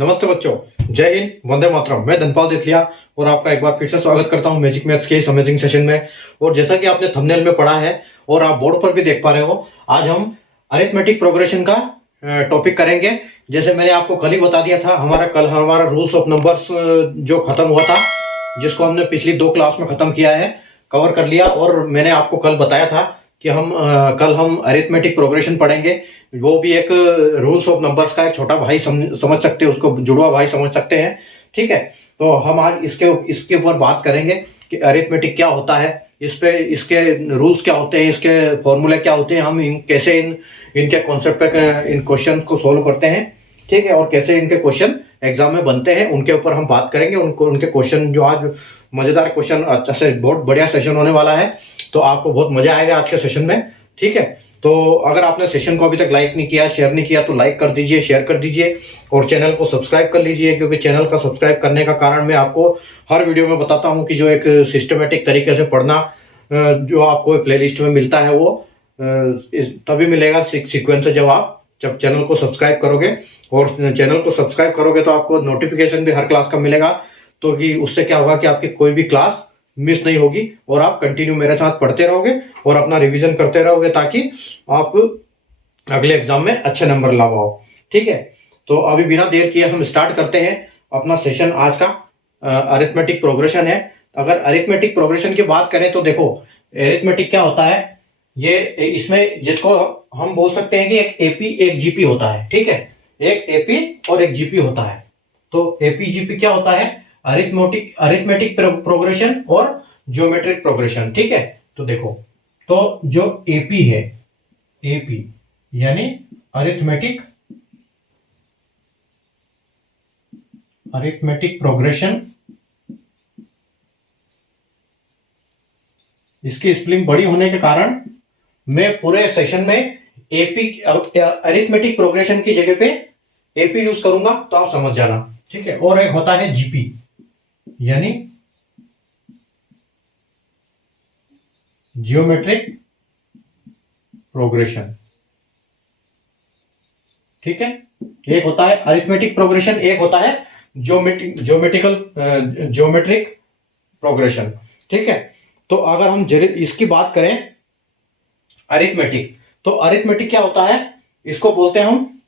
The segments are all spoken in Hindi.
नमस्ते बच्चों, जय हिंद, वंदे मातरम। मैं धनपाल देथलिया और आपका एक बार फिर से स्वागत करता हूं मैजिक मैथ्स के इस अमेजिंग सेशन में। और जैसा कि आपने थंबनेल में पढ़ा है और आप बोर्ड पर भी देख पा रहे हो, आज हम अरिथमेटिक प्रोग्रेशन का टॉपिक करेंगे। जैसे मैंने आपको कल ही बता दिया था, हमारा रूल्स ऑफ नंबर्स जो खत्म हुआ था, जिसको हमने पिछली 2 क्लास में खत्म किया है, कवर कर लिया। और मैंने आपको कल बताया था कि कल हम अरिथमेटिक प्रोग्रेशन पढ़ेंगे। वो भी एक रूल्स ऑफ नंबर्स का एक छोटा भाई समझ सकते हैं, उसको जुड़वा भाई समझ सकते हैं। ठीक है, तो हम आज इसके ऊपर बात करेंगे कि अरिथमेटिक क्या होता है, इसके रूल्स क्या होते हैं, इसके फॉर्मूले क्या होते हैं, हम कैसे इनके कॉन्सेप्ट पे इन क्वेश्चन को सोल्व करते हैं। ठीक है, और कैसे इनके क्वेश्चन एग्जाम में बनते हैं, उनके ऊपर हम बात करेंगे। उनके क्वेश्चन जो आज मजेदार क्वेश्चन, अच्छा से बहुत बढ़िया सेशन होने वाला है, तो आपको बहुत मजा आएगा आज के सेशन में। ठीक है, तो अगर आपने सेशन को अभी तक लाइक नहीं किया, शेयर नहीं किया, तो लाइक कर दीजिए, शेयर कर दीजिए और चैनल को सब्सक्राइब कर लीजिए, क्योंकि चैनल का सब्सक्राइब करने का कारण मैं आपको हर वीडियो में बताता हूं कि जो एक सिस्टमेटिक तरीके से पढ़ना जो आपको प्लेलिस्ट में मिलता है, वो तभी मिलेगा सीक्वेंस से जब चैनल को सब्सक्राइब करोगे। और चैनल को सब्सक्राइब करोगे तो आपको नोटिफिकेशन भी हर क्लास का मिलेगा, तो कि उससे क्या होगा कि आपकी कोई भी क्लास मिस नहीं होगी और आप कंटिन्यू मेरे साथ पढ़ते रहोगे और अपना रिवीजन करते रहोगे, ताकि आप अगले एग्जाम में अच्छे नंबर ला पाओ। ठीक है, तो अभी बिना देर किए हम स्टार्ट करते हैं अपना सेशन। आज का अरिथमेटिक प्रोग्रेशन है। अगर अरिथमेटिक प्रोग्रेशन की बात करें तो देखो, अरिथमेटिक क्या होता है, ये इसमें जिसको हम बोल सकते हैं कि एक एपी एक जीपी होता है। ठीक है, एक एपी और एक जीपी होता है। तो एपी जीपी क्या होता है? अरिथमेटिक प्रोग्रेशन और ज्योमेट्रिक प्रोग्रेशन। ठीक है, तो देखो, तो जो एपी है, एपी यानी अरिथमेटिक प्रोग्रेशन, इसकी स्पेलिंग बड़ी होने के कारण मैं पूरे सेशन में एपी अरिथमेटिक प्रोग्रेशन की जगह पे एपी यूज करूंगा, तो आप समझ जाना। ठीक है, और एक होता है जीपी यानी जियोमेट्रिक प्रोग्रेशन। ठीक है, एक होता है अरिथमेटिक प्रोग्रेशन, एक होता है ज्योमेट्रिक प्रोग्रेशन। ठीक है, तो अगर हम इसकी बात करें अरिथमेटिक, तो अरिथमेटिक क्या होता है? इसको बोलते हैं हम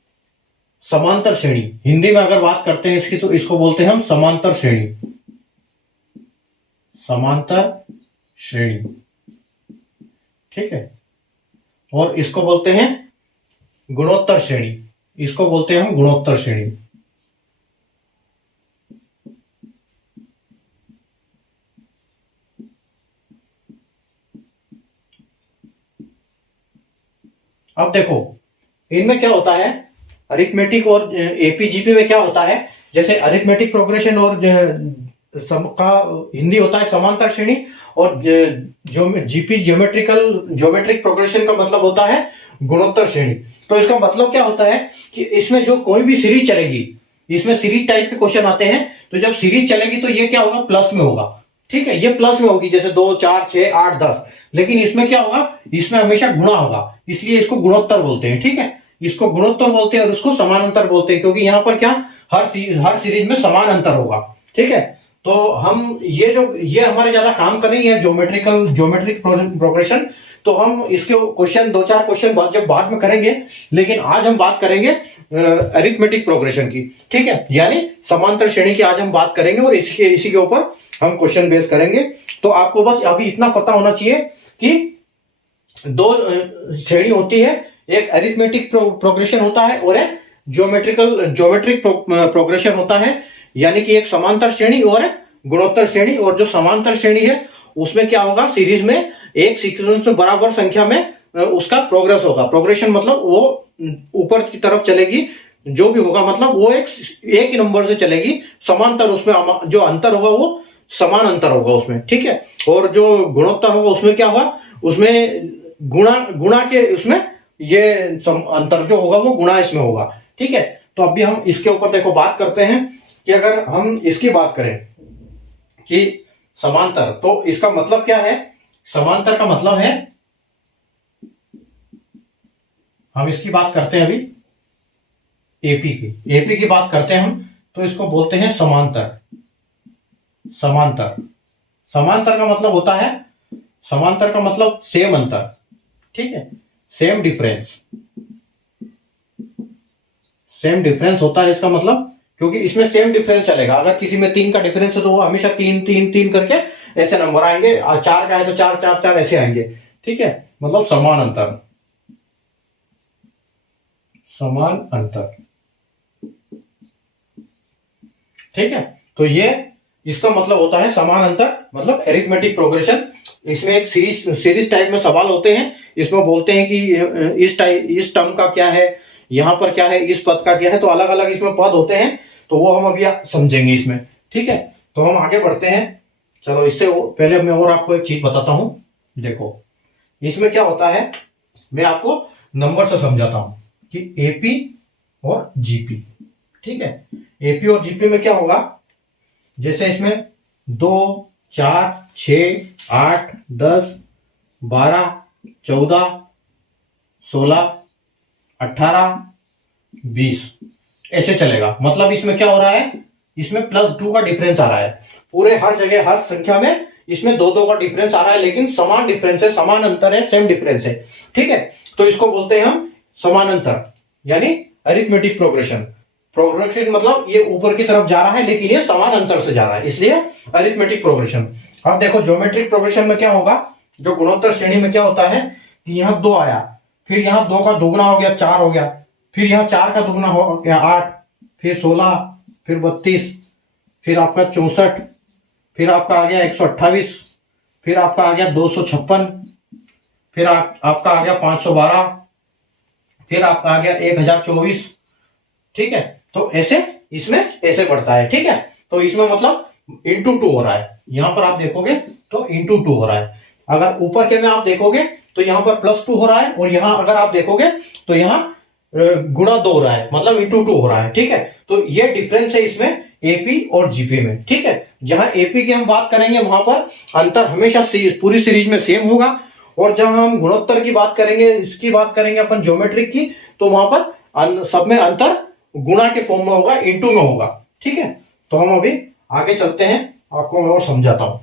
समांतर श्रेणी। हिंदी में अगर बात करते हैं इसकी, तो इसको बोलते हैं हम समांतर श्रेणी। समांतर श्रेणी, ठीक है, और इसको बोलते हैं गुणोत्तर श्रेणी। इसको बोलते हैं हम गुणोत्तर श्रेणी। अब देखो, इनमें क्या होता है, अरिथमेटिक और एपीजीपी में क्या होता है? जैसे अरिथमेटिक प्रोग्रेशन और का हिंदी होता है समांतर श्रेणी, और जो जीपी ज्योमेट्रिक प्रोग्रेशन का मतलब होता है गुणोत्तर श्रेणी। तो इसका मतलब क्या होता है कि इसमें जो कोई भी सीरीज चलेगी, इसमें सीरीज टाइप के क्वेश्चन आते हैं, तो जब सीरीज चलेगी तो ये क्या होगा? प्लस में होगा। ठीक है, ये प्लस में होगी, जैसे 2 4 6 8 10। लेकिन इसमें क्या होगा? इसमें हमेशा गुणा होगा, इसलिए इसको गुणोत्तर बोलते हैं। ठीक है, इसको गुणोत्तर बोलते हैं और इसको समानांतर बोलते हैं, क्योंकि यहां पर क्या, हर सीरीज में समान अंतर होगा। ठीक है, तो हम ये हमारे ज्यादा काम कर रही है ज्योमेट्रिक प्रोग्रेशन, तो हम इसके क्वेश्चन 2 4 क्वेश्चन बाद में करेंगे। लेकिन आज हम बात करेंगे अरिथमेटिक प्रोग्रेशन की। ठीक है, यानी समांतर श्रेणी की आज हम बात करेंगे और इसी के ऊपर हम क्वेश्चन बेस करेंगे। तो आपको बस अभी इतना पता होना चाहिए कि 2 श्रेणी होती है, एक अरिथमेटिक प्रोग्रेशन होता है और एक ज्योमेट्रिक प्रोग्रेशन होता है, यानी कि एक समांतर श्रेणी और एक गुणोत्तर श्रेणी। और जो समांतर श्रेणी है उसमें क्या होगा? सीरीज में एक सीक्वेंस में बराबर संख्या में उसका प्रोग्रेस होगा। प्रोग्रेशन मतलब वो ऊपर की तरफ चलेगी, जो भी होगा मतलब वो एक ही नंबर से चलेगी। समांतर, उसमें जो अंतर होगा वो समान अंतर होगा उसमें। ठीक है, और जो गुणोत्तर होगा उसमें क्या होगा? उसमें गुणा के उसमें ये अंतर जो होगा वो गुणा इसमें होगा। ठीक है, तो अभी हम इसके ऊपर देखो बात करते हैं कि अगर हम इसकी बात करें कि समांतर, तो इसका मतलब क्या है? समांतर का मतलब है, हम इसकी बात करते हैं अभी एपी की बात करते हैं हम तो इसको बोलते हैं समांतर। समांतर, समांतर का मतलब होता है, समांतर का मतलब सेम अंतर, ठीक है, सेम डिफरेंस। सेम डिफरेंस होता है इसका मतलब, क्योंकि इसमें सेम डिफरेंस चलेगा। अगर किसी में 3 का डिफरेंस है तो वो हमेशा 3 3 3 करके ऐसे नंबर आएंगे, और 4 का है तो 4 4 4 ऐसे आएंगे, ठीक है, मतलब समान अंतर। समान अंतर, ठीक है। तो ये इसका मतलब होता है समान अंतर, मतलब एरिथमेटिक प्रोग्रेशन। इसमें एक सीरीज टाइप में सवाल होते हैं, इसमें बोलते हैं कि इस टर्म का क्या है, यहां पर क्या है, इस पद का क्या है, तो अलग अलग इसमें पद होते हैं, तो वो हम अभी समझेंगे इसमें, ठीक है। तो हम आगे बढ़ते हैं। चलो, इससे पहले मैं और आपको एक चीज बताता हूं। देखो इसमें क्या होता है, मैं आपको नंबर से समझाता हूं कि एपी और जीपी, ठीक है। एपी और जीपी में क्या होगा, जैसे इसमें 2 4 6 8 10 12 14 16 18 20 ऐसे चलेगा। मतलब इसमें क्या हो रहा है, इसमें +2 का डिफरेंस आ रहा है। पूरे हर जगह हर संख्या में इसमें 2 का डिफरेंस आ रहा है, लेकिन समान डिफरेंस है, समान अंतर है, सेम डिफरेंस है, ठीक है। तो इसको बोलते हैं हम समान अंतर, यानी अरिथमेटिक प्रोग्रेशन। प्रोग्रेशन मतलब ये ऊपर की तरफ जा रहा है, लेकिन ये समान अंतर से जा रहा है, इसलिए अरिथमेटिक प्रोग्रेशन। अब देखो ज्योमेट्रिक प्रोग्रेशन में क्या होगा, जो गुणोत्तर श्रेणी में क्या होता है कि यहाँ 2 आया, फिर यहाँ 2 का दोगुना हो गया 4 हो गया, फिर यहाँ 4 का दोगुना हो गया 8, फिर 16, फिर 32, फिर आपका 64, फिर आपका आ गया 128, फिर आपका आ गया 256, फिर आपका आ गया 512, फिर आपका आ गया 1024, ठीक है। तो ऐसे इसमें ऐसे बढ़ता है, ठीक है। तो इसमें मतलब ×2 हो रहा है, यहां पर आप देखोगे तो ×2 हो रहा है। अगर ऊपर के में आप देखोगे तो यहां पर +2 हो रहा है, और यहां अगर आप देखोगे तो यहां ×2 हो रहा है, मतलब ×2 हो रहा है, ठीक है। तो ये डिफरेंस है इसमें एपी और जीपी में, ठीक है। जहां एपी की हम बात करेंगे वहां पर अंतर हमेशा पूरी सीरीज में सेम होगा, और जहां हम गुणोत्तर की बात करेंगे, इसकी बात करेंगे अपन ज्योमेट्रिक की, तो वहां पर सब में अंतर गुणा के फॉर्म में होगा, × में होगा, ठीक है। तो हम अभी आगे चलते हैं, आपको मैं और समझाता हूं।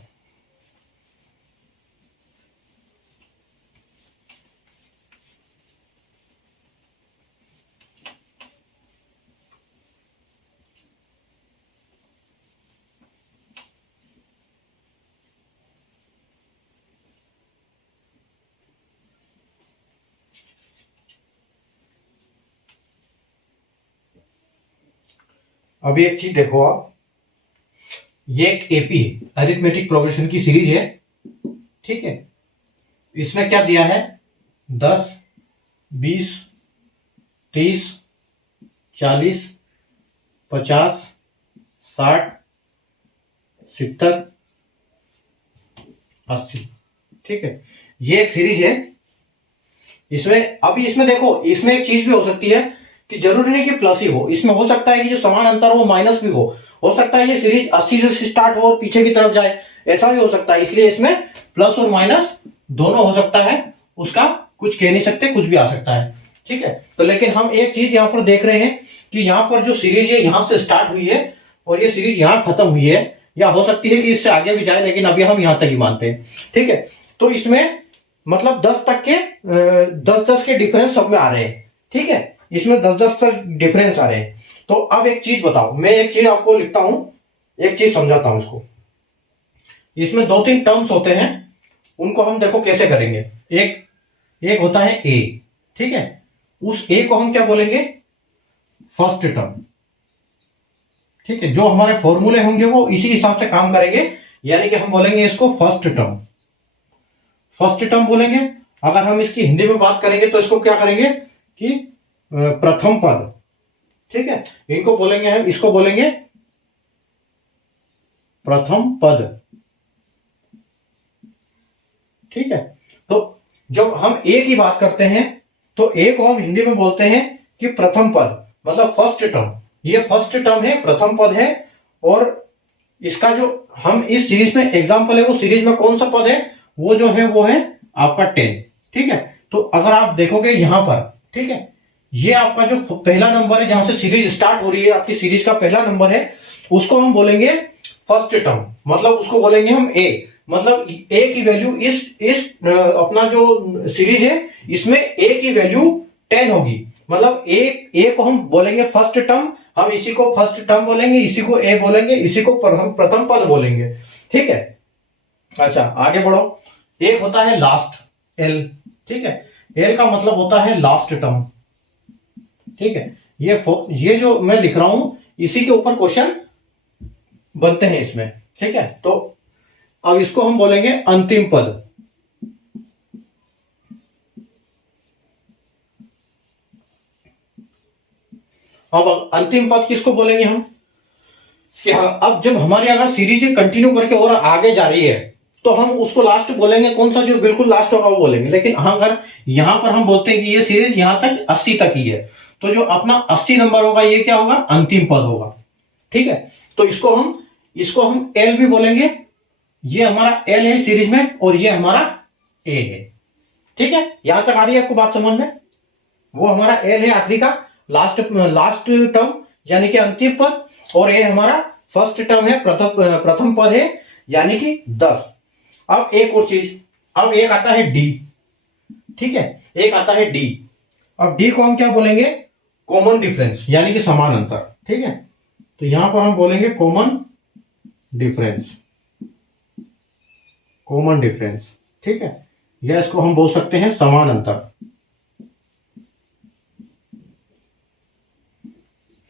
अभी एक चीज देखो आप, ये एक एपी अरिथमेटिक प्रोग्रेशन की सीरीज है, ठीक है। इसमें क्या दिया है, 10 20 30 40 50 60 70 80, ठीक है। ये एक सीरीज है। इसमें अभी इसमें देखो, इसमें एक चीज भी हो सकती है कि जरूरी नहीं कि प्लस ही हो, इसमें हो सकता है कि जो समान अंतर वो माइनस भी हो सकता है ये सीरीज 80 से स्टार्ट हो और पीछे की तरफ जाए, ऐसा भी हो सकता है। इसलिए इसमें प्लस और माइनस दोनों हो सकता है, उसका कुछ कह नहीं सकते, कुछ भी आ सकता है, ठीक है। तो लेकिन हम एक चीज यहाँ पर देख रहे हैं कि यहाँ पर जो सीरीज है यहां से स्टार्ट हुई है और ये सीरीज यहाँ खत्म हुई है, या हो सकती है कि इससे आगे भी जाए, लेकिन अभी हम यहां तक ही मानते हैं, ठीक है। तो इसमें मतलब 10 तक के 10 के डिफरेंस सब में आ रहे हैं, ठीक है। इसमें 10 तक डिफरेंस आ रहे हैं। तो अब एक चीज बताओ, मैं एक चीज आपको लिखता हूं, एक चीज समझाता हूं इसको। इसमें 2-3 टर्म्स होते हैं, उनको हम देखो कैसे करेंगे। एक होता है ए, ठीक है। उस ए को हम क्या बोलेंगे, फर्स्ट टर्म, ठीक है। जो हमारे फॉर्मूले होंगे वो इसी हिसाब से काम करेंगे, यानी कि हम बोलेंगे इसको फर्स्ट टर्म, फर्स्ट टर्म बोलेंगे। अगर हम इसकी हिंदी में बात करेंगे तो इसको क्या करेंगे कि प्रथम पद, ठीक है। इनको बोलेंगे हम, इसको बोलेंगे प्रथम पद, ठीक है। तो जब हम ए की बात करते हैं तो ए को हम हिंदी में बोलते हैं कि प्रथम पद, मतलब फर्स्ट टर्म। ये फर्स्ट टर्म है, प्रथम पद है। और इसका जो हम इस सीरीज में एग्जांपल है, वो सीरीज में कौन सा पद है, वो जो है वो है आपका 10, ठीक है। तो अगर आप देखोगे यहां पर, ठीक है, ये आपका जो पहला नंबर है जहां से सीरीज स्टार्ट हो रही है, आपकी सीरीज का पहला नंबर है, उसको हम बोलेंगे फर्स्ट टर्म, मतलब उसको बोलेंगे हम ए। मतलब ए की वैल्यू इस अपना जो सीरीज है इसमें ए की वैल्यू 10 होगी। मतलब ए को हम बोलेंगे फर्स्ट टर्म, हम इसी को फर्स्ट टर्म बोलेंगे, इसी को ए बोलेंगे, इसी को हम प्रथम पद बोलेंगे। ठीक है, अच्छा आगे बढ़ो। एक होता है लास्ट, एल। ठीक है, एल का मतलब होता है लास्ट टर्म। ठीक है, ये जो मैं लिख रहा हूं इसी के ऊपर क्वेश्चन बनते हैं इसमें। ठीक है, तो अब इसको हम बोलेंगे अंतिम पद। अब अंतिम पद किसको बोलेंगे हम कि अब जब हमारी अगर सीरीज कंटिन्यू करके और आगे जा रही है तो हम उसको लास्ट बोलेंगे, कौन सा जो बिल्कुल लास्ट होगा वो बोलेंगे। लेकिन अगर यहां पर हम बोलते हैं कि ये सीरीज यहां तक 80 तक ही है, तो जो अपना 80 नंबर होगा ये क्या होगा, अंतिम पद होगा। ठीक है, तो इसको हम एल भी बोलेंगे। ये हमारा एल है सीरीज में और ये हमारा ए है। ठीक है, यहां तक आ रही है आपको बात समझ में? वो हमारा एल है आखिरी का लास्ट टर्म यानी कि अंतिम पद, और ये हमारा फर्स्ट टर्म है, प्रथम पद है यानी कि 10। अब एक और चीज, अब एक आता है डी। ठीक है, एक आता है डी। अब डी को हम क्या बोलेंगे, कॉमन डिफरेंस यानी कि समान अंतर। ठीक है, तो यहां पर हम बोलेंगे कॉमन डिफरेंस, कॉमन डिफरेंस। ठीक है, या इसको हम बोल सकते हैं समान अंतर,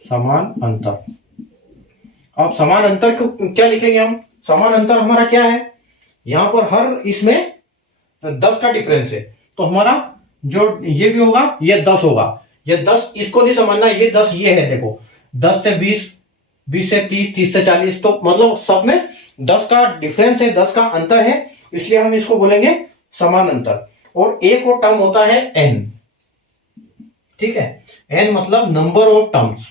समान अंतर। अब समान अंतर को क्या लिखेंगे हम, समान अंतर हमारा क्या है, यहां पर हर इसमें 10 का डिफरेंस है, तो हमारा जो ये भी होगा ये 10 होगा। ये 10 इसको नहीं समझना, ये 10 ये है, देखो 10 से 20, 20 से 30, 30 से 40, तो मतलब सब में 10 का डिफरेंस है, 10 का अंतर है, इसलिए हम इसको बोलेंगे समान अंतर। और एक और टर्म होता है एन। ठीक है, एन मतलब number of terms,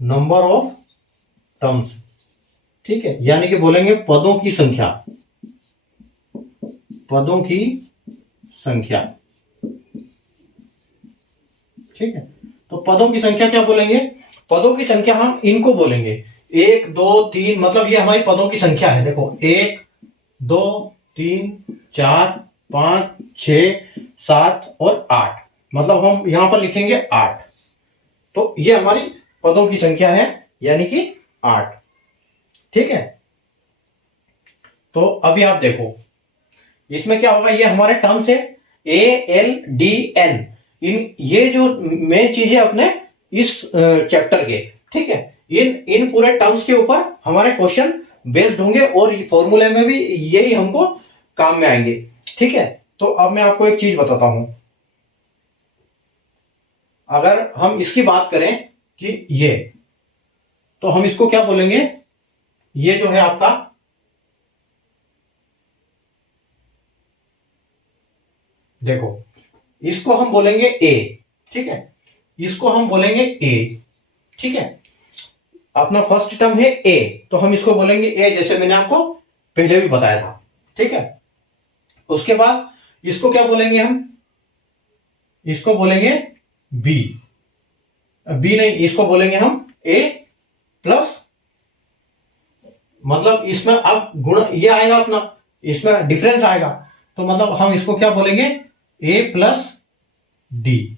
number of terms. ठीक है, यानी कि बोलेंगे पदों की संख्या, पदों की संख्या। ठीक है, तो पदों की संख्या क्या बोलेंगे, पदों की संख्या हम इनको बोलेंगे 1 2 3, मतलब ये हमारी पदों की संख्या है। देखो 1 2 3 4 5 6 7 और 8, मतलब हम यहां पर लिखेंगे 8। तो ये हमारी पदों की संख्या है यानी कि 8। ठीक है, तो अभी आप देखो इसमें क्या होगा, ये हमारे टर्म्स है ए एल डी एन, ये जो मेन चीज है अपने इस चैप्टर के। ठीक है, इन पूरे टर्म्स के ऊपर हमारे क्वेश्चन बेस्ड होंगे और फॉर्मूले में भी यही हमको काम में आएंगे। ठीक है, तो अब मैं आपको एक चीज बताता हूं, अगर हम इसकी बात करें कि ये, तो हम इसको क्या बोलेंगे, ये जो है आपका देखो इसको हम बोलेंगे ए। ठीक है, इसको हम बोलेंगे ए। ठीक है, अपना फर्स्ट टर्म है ए, तो हम इसको बोलेंगे ए, जैसे मैंने आपको पहले भी बताया था। ठीक है, उसके बाद इसको क्या बोलेंगे हम, इसको बोलेंगे बी, बी नहीं, इसको बोलेंगे हम ए प्लस, मतलब इसमें अब गुण ये आएगा अपना, इसमें डिफरेंस आएगा, तो मतलब हम इसको क्या बोलेंगे ए प्लस डी।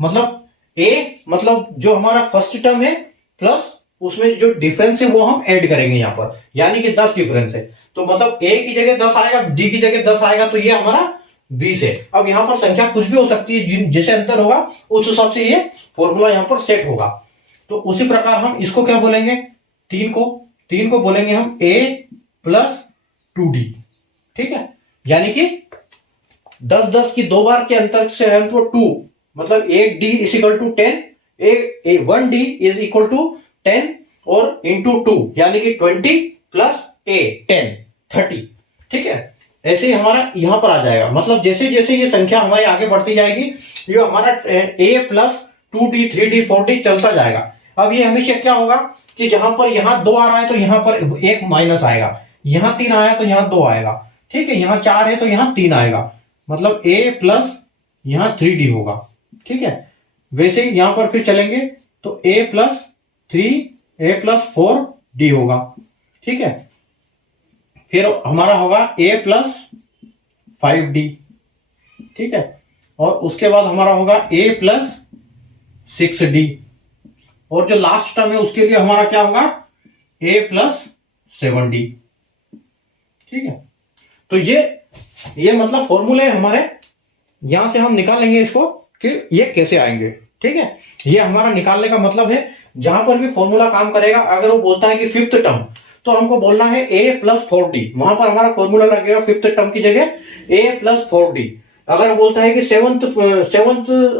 मतलब ए मतलब जो हमारा फर्स्ट टर्म है प्लस उसमें जो डिफरेंस है वो हम ऐड करेंगे यहां पर, यानी कि 10 डिफरेंस है, तो मतलब ए की जगह 10 आएगा, डी की जगह 10 आएगा, तो ये हमारा 20 है। अब यहां पर संख्या कुछ भी हो सकती है, जैसे अंतर होगा उस हिसाब से ये फॉर्मूला यहां पर सेट होगा। तो उसी प्रकार हम इसको क्या बोलेंगे, तीन को बोलेंगे हम ए प्लस 2d। ठीक है, यानी कि 10 की 2 बार के अंतर से हम तो 2, मतलब 1d is equal to 10, 1d is equal to 10 और इंटू 2 यानी कि 20 प्लस ए 10 30। ठीक है, ऐसे ही हमारा यहां पर आ जाएगा। मतलब जैसे जैसे ये संख्या हमारी आगे बढ़ती जाएगी, ये हमारा ए प्लस 2d 3d 4d चलता जाएगा। अब ये हमेशा क्या होगा कि जहां पर यहां 2 आ रहा है तो यहां पर एक माइनस आएगा, यहां 3 आया तो यहां 2 आएगा। ठीक है, यहां 4 है तो यहां 3 आएगा, मतलब a प्लस यहां 3d होगा। ठीक है। वैसे ही यहां पर फिर चलेंगे तो a plus 3 a plus 4 d होगा, ठीक है। फिर हमारा होगा a प्लस 5d, ठीक है। और उसके बाद हमारा होगा a प्लस 6d, और जो लास्ट टर्म है उसके लिए हमारा क्या होगा a प्लस 7d, ठीक है। तो ये मतलब फॉर्मूले हमारे, यहां से हम निकालेंगे इसको कि ये कैसे आएंगे, ठीक है। ये हमारा निकालने का मतलब है, जहां पर भी फॉर्मूला काम करेगा, अगर वो बोलता है कि फिफ्थ टर्म, तो हमको बोलना है a प्लस 4d, वहां पर हमारा फॉर्मूला लगेगा फिफ्थ टर्म की जगह a प्लस 4d। अगर बोलता है कि सेवंथ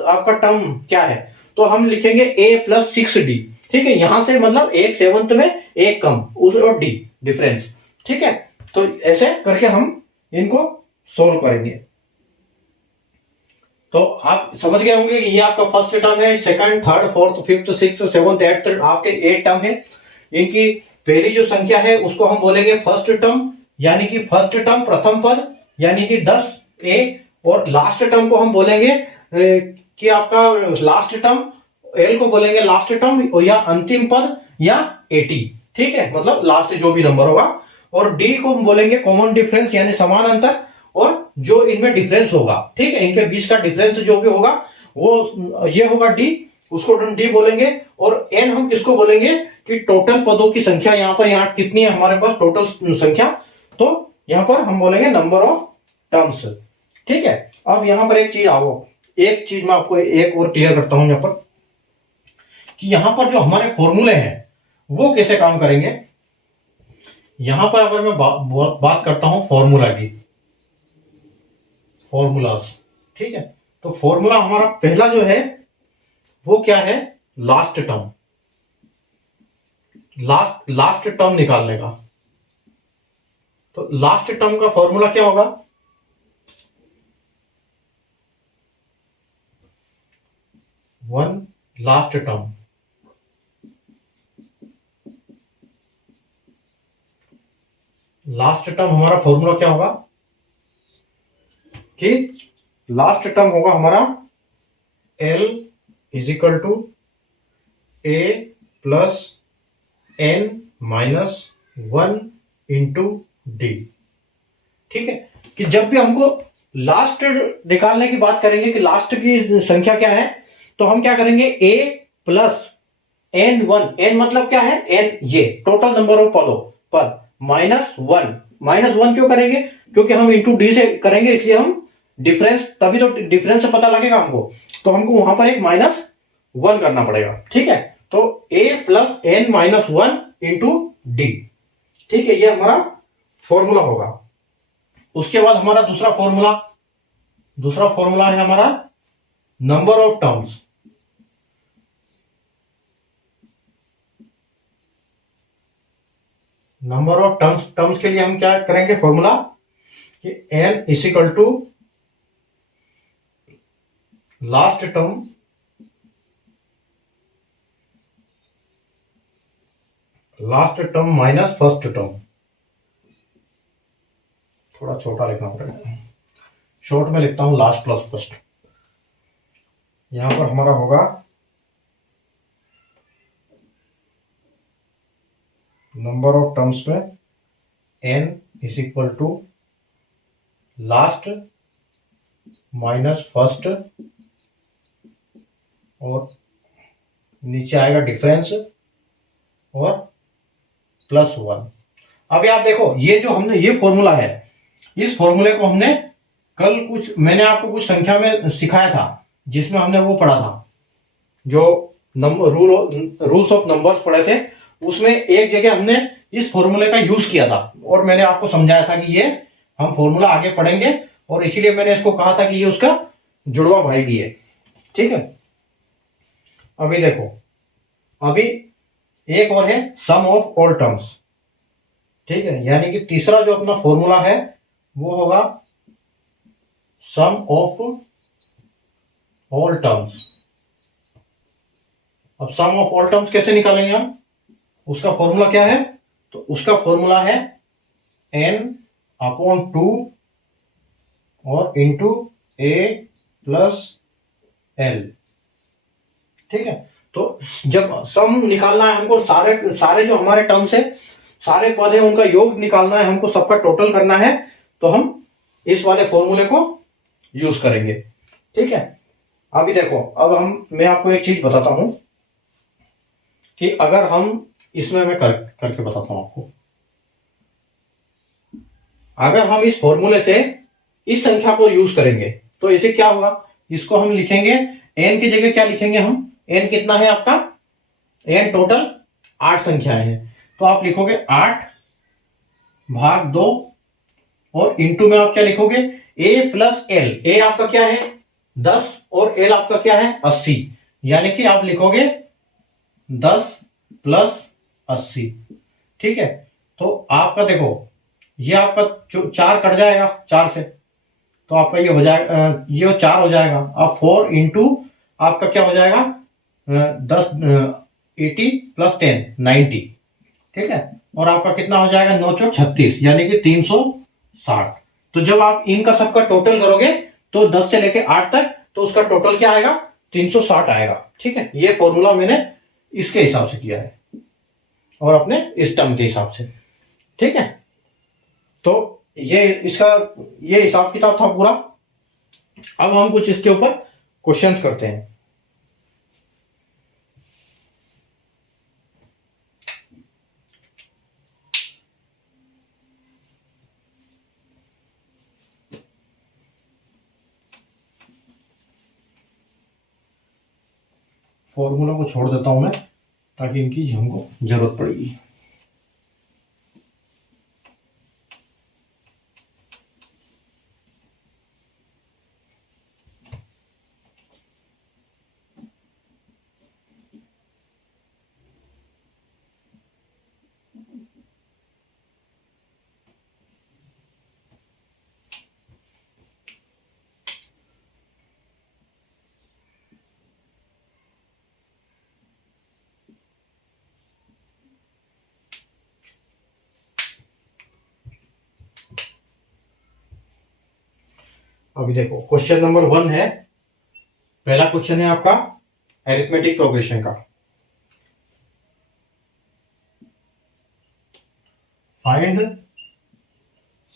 आपका टर्म क्या है, तो हम लिखेंगे a प्लस 6d, ठीक है। यहां से मतलब एक सेवंथ में एक कम उस और d डिफरेंस, ठीक है। तो ऐसे करके हम इनको सोल्व करेंगे। तो आप समझ गए होंगे कि ये आपका फर्स्ट टर्म है, second, third, fourth, fifth, six, seventh, eighth आपके 8 टर्म है। इनकी पहली जो संख्या है उसको हम बोलेंगे फर्स्ट टर्म, यानी कि फर्स्ट टर्म प्रथम पद, यानी कि 10a, और लास्ट टर्म को हम बोलेंगे कि आपका लास्ट टर्म एल को बोलेंगे लास्ट टर्म या अंतिम पद या 80, ठीक है, मतलब लास्ट जो भी नंबर होगा। और डी को हम बोलेंगे कॉमन डिफरेंस, यानी समान अंतर, और जो इनमें डिफरेंस होगा, ठीक है, इनके बीच का डिफरेंस जो भी होगा वो ये होगा डी, उसको डी बोलेंगे। और एन हम किसको बोलेंगे कि टोटल पदों की संख्या, यहां पर यहाँ कितनी है हमारे पास टोटल संख्या, तो यहां पर हम बोलेंगे नंबर ऑफ टर्म्स, ठीक है। अब यहां पर एक चीज आओ, एक चीज मैं आपको एक और क्लियर करता हूं यहां पर, कि यहां पर जो हमारे फॉर्मूले हैं वो कैसे काम करेंगे। यहां पर अगर मैं बात करता हूं फॉर्मूला की, फॉर्मूलास, ठीक है। तो फॉर्मूला हमारा पहला जो है वो क्या है, लास्ट टर्म, लास्ट टर्म निकालने का। तो लास्ट टर्म का फॉर्मूला क्या होगा, one last term, last term हमारा फॉर्मूला क्या होगा कि लास्ट टर्म होगा हमारा L is equal to A plus N minus 1 into D, ठीक है। कि जब भी हमको लास्ट निकालने की बात करेंगे कि लास्ट की संख्या क्या है, तो हम क्या करेंगे a प्लस n1, n मतलब क्या है, n ये टोटल नंबर ऑफ पद, -1 क्यों करेंगे, क्योंकि हम इंटू डी से करेंगे, इसलिए हम डिफरेंस, तभी तो डिफरेंस से पता लगेगा हमको, तो हमको वहां पर एक -1 करना पड़ेगा, ठीक है। तो a plus n minus 1 into D, ठीक है, ये हमारा फॉर्मूला होगा। उसके बाद हमारा दूसरा फॉर्मूला है हमारा number of terms. Number of terms के लिए हम क्या करेंगे फॉर्मूला कि n is equal to last term minus first term. थोड़ा छोटा लिखना पड़ेगा, शॉर्ट में लिखता हूं लास्ट प्लस फर्स्ट। यहां पर हमारा होगा नंबर ऑफ टर्म्स में n is equal to last minus first, और नीचे आएगा डिफरेंस और +1। अभी आप देखो, ये जो हमने ये फॉर्मूला है, इस फॉर्मूले को हमने कल मैंने आपको कुछ संख्या में सिखाया था, जिसमें हमने वो पढ़ा था, जो रूल्स ऑफ नंबर्स पढ़े थे, उसमें एक जगह हमने इस फॉर्मूले का यूज किया था, और मैंने आपको समझाया था कि ये हम फॉर्मूला आगे पढ़ेंगे, और इसीलिए मैंने इसको कहा था कि ये उसका जुड़वा भाई भी है, ठीक है। अभी देखो, अभी एक और है सम ऑफ ऑल टर्म्स, ठीक है, यानी कि तीसरा जो अपना फॉर्मूला है वो होगा सम ऑफ ऑल टर्म्स। अब सम ऑफ ऑल टर्म्स कैसे निकालेंगे हम, उसका फॉर्मूला क्या है, तो उसका फॉर्मूला है n/2 और इंटू a प्लस एल। ठीक है, तो जब सम निकालना है हमको, सारे सारे जो हमारे टर्म्स है, सारे पद है, उनका योग निकालना है हमको, सबका टोटल करना है, तो हम इस वाले फॉर्मूले को यूज करेंगे। ठीक है, अभी देखो, मैं आपको एक चीज बताता हूं कि अगर हम इसमें मैं करके बताता हूं आपको, अगर हम इस फॉर्मूले से इस संख्या को यूज करेंगे तो इसे क्या होगा, इसको हम लिखेंगे n की जगह क्या लिखेंगे हम, n कितना है आपका, n टोटल 8 संख्याएं हैं, तो आप लिखोगे 8 भाग 2 और इंटू में आप क्या लिखोगे, a प्लस एल। a आपका क्या है 10 और l आपका क्या है 80, यानी कि आप लिखोगे 10 प्लस 80। ठीक है, तो आपका देखो, ये आपका 4 कट जाएगा 4 से, तो आपका ये हो जाएगा, ये 4 हो जाएगा। अब 4 इंटू आपका क्या हो जाएगा 10 80 प्लस 10 90। ठीक है, और आपका कितना हो जाएगा 9 चौक 36, यानी कि 360। तो जब आप इनका सबका टोटल करोगे तो 10 से लेके 8 तक, तो उसका टोटल क्या आएगा 360 आएगा। ठीक है, ये फॉर्मूला मैंने इसके हिसाब से किया है और अपने इस टर्म के हिसाब से। ठीक है, तो ये हिसाब किताब था पूरा। अब हम कुछ इसके ऊपर क्वेश्चंस करते हैं। फॉर्मूला को छोड़ देता हूं मैं, ताकि इनकी हमको जरूरत पड़ेगी। अभी देखो, क्वेश्चन नंबर 1 है, पहला क्वेश्चन है आपका अरिथमेटिक प्रोग्रेशन का। Find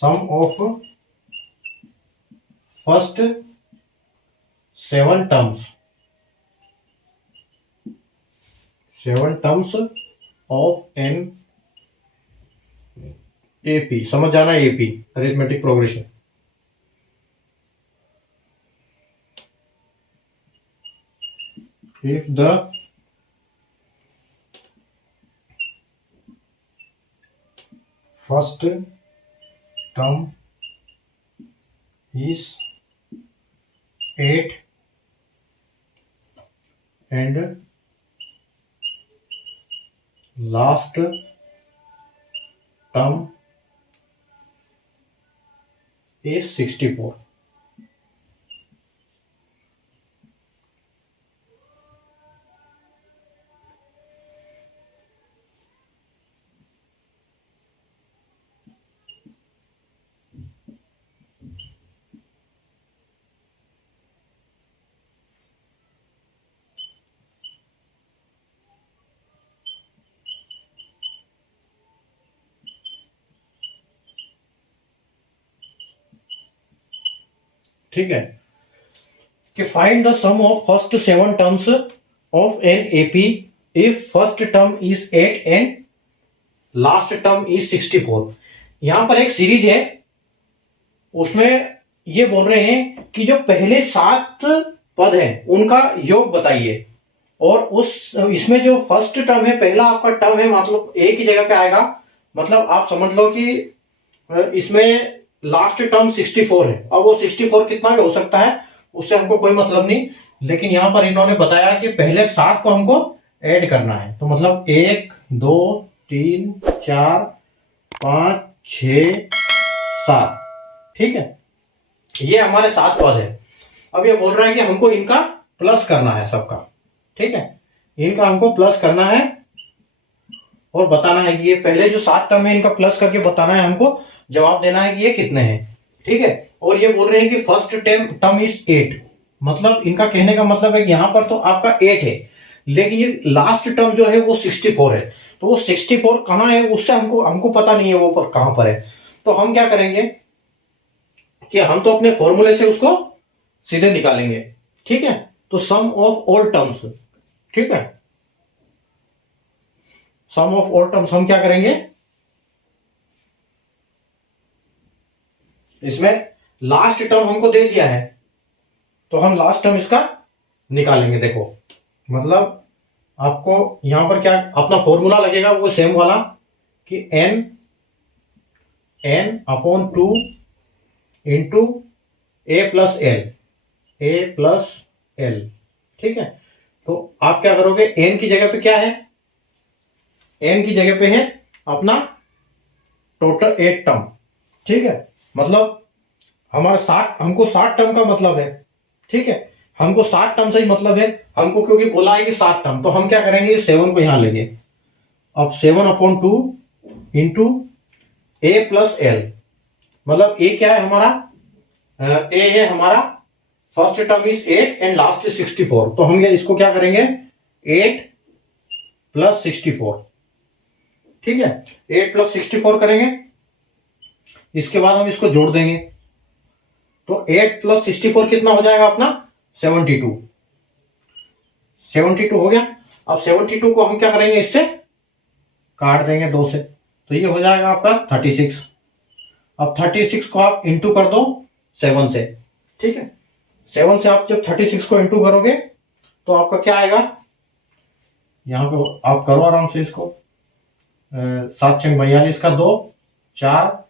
sum of first 7 terms of an AP. समझ जाना, AP arithmetic progression. If the first term is 8 and last term is 64, ठीक है, कि find the sum of first 7 terms of an AP if first term is 8 and last term is 64। यहां पर एक सीरीज है, उसमें ये बोल रहे हैं कि जो पहले 7 पद है उनका योग बताइए, और इसमें जो फर्स्ट टर्म है, पहला आपका टर्म है, मतलब ए की जगह पे आएगा, मतलब आप समझ लो कि इसमें लास्ट टर्म 64 है। अब वो 64 कितना भी हो सकता है, उससे हमको कोई मतलब नहीं, लेकिन यहां पर इन्होंने बताया कि पहले 7 को हमको ऐड करना है, तो मतलब 1 2 3 4 5 6 7। ठीक है, ये हमारे 7 पद है। अब ये बोल रहा है कि हमको इनका प्लस करना है सबका। ठीक है, इनका हमको प्लस करना है और बताना है कि ये पहले जो 7 टर्म है इनका प्लस करके बताना है, हमको जवाब देना है कि ये कितने हैं। ठीक है, और ये बोल रहे हैं कि फर्स्ट टर्म इज 8, मतलब इनका कहने का मतलब है कि यहां पर तो आपका 8 है, लेकिन ये लास्ट टर्म जो है वो 64 है। तो वो 64 कहाँ है उससे हमको हमको पता नहीं है वो पर कहां पर है। तो हम क्या करेंगे कि हम तो अपने फॉर्मूले से उसको सीधे निकालेंगे। ठीक है, तो सम ऑफ ऑल टर्म्स, ठीक है, सम ऑफ ऑल टर्म्स हम क्या करेंगे, इसमें लास्ट टर्म हमको दे दिया है तो हम लास्ट टर्म इसका निकालेंगे। देखो मतलब आपको यहां पर क्या अपना फॉर्मूला लगेगा वो सेम वाला कि n अपॉन 2 इंटू a+l, ठीक है। तो आप क्या करोगे, n की जगह पे क्या है, n की जगह पे है अपना टोटल 8 टर्म, ठीक है। मतलब हमारा 60, हमको 60 टर्म का मतलब है, ठीक है, हमको 60 टर्म से ही मतलब है हमको, क्योंकि बोला है कि 60 टर्म। तो हम क्या करेंगे 7 को यहां लेंगे। अब 7/2 इंटू a+l, मतलब a क्या है हमारा, a है हमारा first term is 8 and last is 64। तो हम ये इसको क्या करेंगे 8 + 64, ठीक है, 8 + 64 करेंगे। इसके बाद हम इसको जोड़ देंगे तो 8 + 64 कितना हो जाएगा अपना 72, 72 हो गया। अब 72 को हम क्या करेंगे इससे काट देंगे 2 से, तो ये हो जाएगा आपका 36। अब 36 को आप इंटू कर दो 7 से, ठीक है। 7 से आप जब 36 को इंटू करोगे तो आपका क्या आएगा, यहां पे आप करो आराम से इसको, 7 × 42 का 2, 4,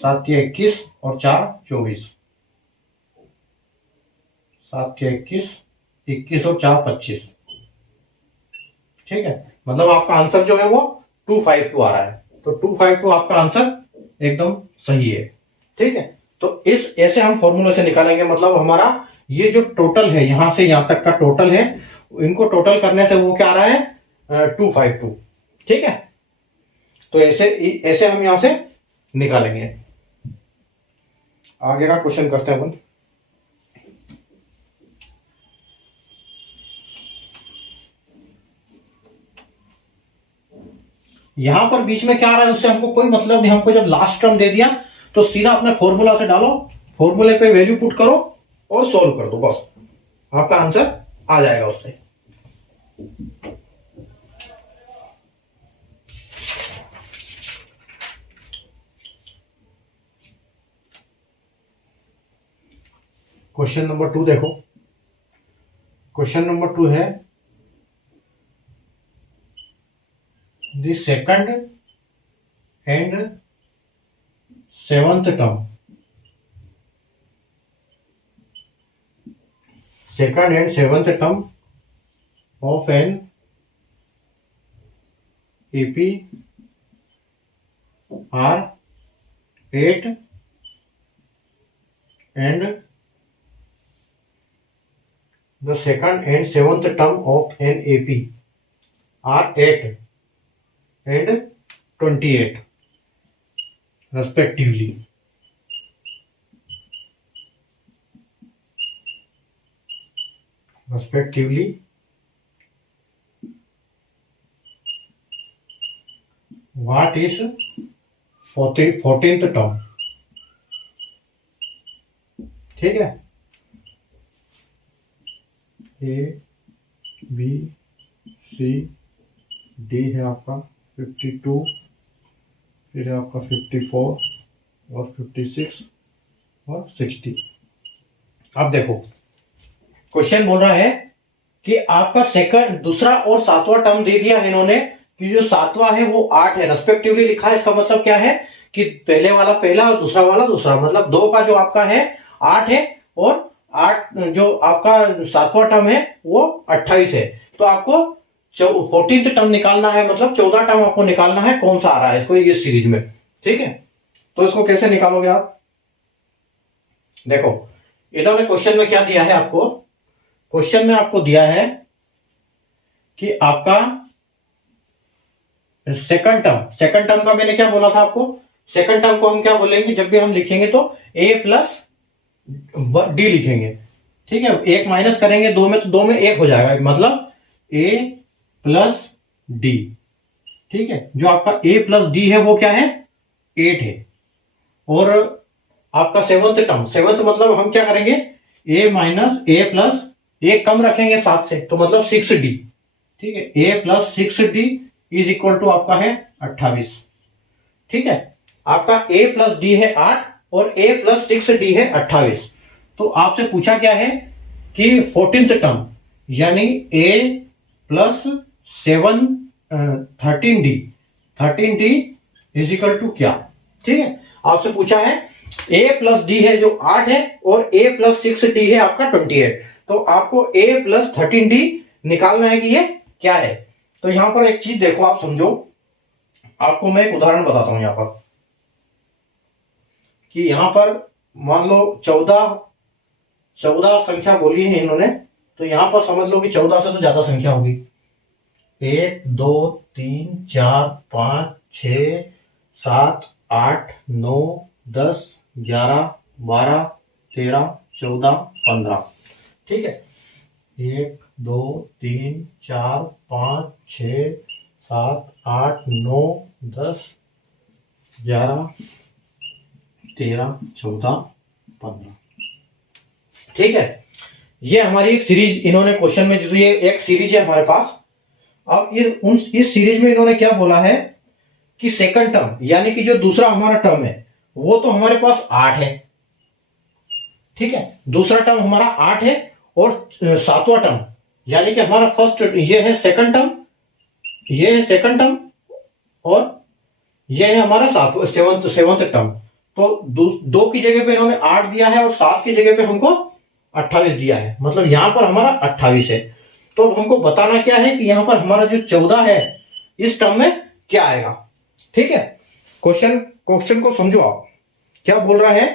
7 × 21 और 4 = 24, 7 × 21, 21 और 4 = 25, ठीक है। मतलब आपका आंसर जो है वो 252 आ रहा है। तो 252 आपका आंसर एकदम सही है, ठीक है। तो इस ऐसे हम फॉर्मूले से निकालेंगे, मतलब हमारा ये जो टोटल है यहां से यहां तक का टोटल है, इनको टोटल करने से वो क्या आ रहा है 252, ठीक है। तो ऐसे ऐसे हम यहां से निकालेंगे। आगे का क्वेश्चन करते हैं अपन। यहां पर बीच में क्या आ रहा है उससे हमको कोई मतलब नहीं, हमको जब लास्ट टर्म दे दिया तो सीधा अपने फॉर्मूला से डालो, फॉर्मूले पे वैल्यू पुट करो और सॉल्व कर दो, बस आपका आंसर आ जाएगा उससे। क्वेश्चन नंबर 2 देखो, क्वेश्चन नंबर 2 है the second and seventh term, second and seventh term of an AP are 8 and the second and seventh term of an AP are 8 and 28 respectively. What is 14th term, ठीक है। A B C D है आपका 52, फिर है आपका 54 और 56 और 60। अब देखो क्वेश्चन बोल रहा है कि आपका सेकंड, दूसरा और सातवां टर्म दे दिया है इन्होंने कि जो सातवां है वो 8 है, रेस्पेक्टिवली लिखा है। इसका मतलब क्या है कि पहले वाला पहला और दूसरा वाला दूसरा, मतलब 2 का जो आपका है 8 है और 8 जो आपका सातवां टर्म है वो 28 है। तो आपको 14th टर्म निकालना है, मतलब 14 टर्म आपको निकालना है, कौन सा आ रहा है इसको इस सीरीज में, ठीक है। तो इसको कैसे निकालोगे आप, देखो इन्होंने क्वेश्चन में क्या दिया है आपको, क्वेश्चन में आपको दिया है कि आपका सेकंड टर्म का मैंने क्या बोला था आपको, सेकंड टर्म को हम क्या बोलेंगे, जब भी हम लिखेंगे तो a + d लिखेंगे, ठीक है, एक माइनस करेंगे दो में तो दो में एक हो जाएगा, मतलब a प्लस डी। ठीक है, जो आपका a प्लस डी है वो क्या है 8 है। और आपका सेवंथ टर्म, सेवंथ मतलब हम क्या करेंगे a माइनस a प्लस एक कम रखेंगे 7 से तो मतलब 6d। ठीक है, a plus 6d is equal to आपका है 28। ठीक है, आपका a प्लस डी है 8 और a प्लस 6d है 28। तो आपसे पूछा क्या है कि 14th टर्म यानी a plus 13d is equal to क्या। ठीक है, आपसे पूछा है a प्लस डी है जो 8 है और a प्लस 6d है आपका 28। तो आपको a प्लस 13d निकालना है कि ये क्या है। तो यहां पर एक चीज देखो, आप समझो, आपको मैं एक उदाहरण बताता हूं यहां पर कि यहां पर मान लो 14 संख्या बोली है इन्होंने, तो यहां पर समझ लो कि 14 से तो ज्यादा संख्या होगी। 1 2 3 4 5 6 7 8 9 10 11 12 13 14 15। ठीक है, 1 2 3 4 5 6 7 8 9 10 11 13 14 15। ठीक है, ये हमारी एक सीरीज इन्होंने क्वेश्चन में जो ये एक सीरीज है हमारे पास। अब इस सीरीज में इन्होंने क्या बोला है कि सेकंड टर्म यानी कि जो दूसरा हमारा टर्म है वो तो हमारे पास 8 है। ठीक है, दूसरा टर्म हमारा 8 है और सातवां टर्म यानी कि हमारा फर्स्ट ये है सेकंड टर्म, ये है सेकंड टर्म और ये है हमारा सेवंथ टर्म। तो दो की जगह पे इन्होंने 8 दिया है और 7 की जगह पे हमको 28 दिया है, मतलब यहां पर हमारा 28 है। तो अब हमको बताना क्या है कि यहां पर हमारा जो 14 है इस टर्म में क्या आएगा। ठीक है, क्वेश्चन को समझो आप, क्या बोल रहा है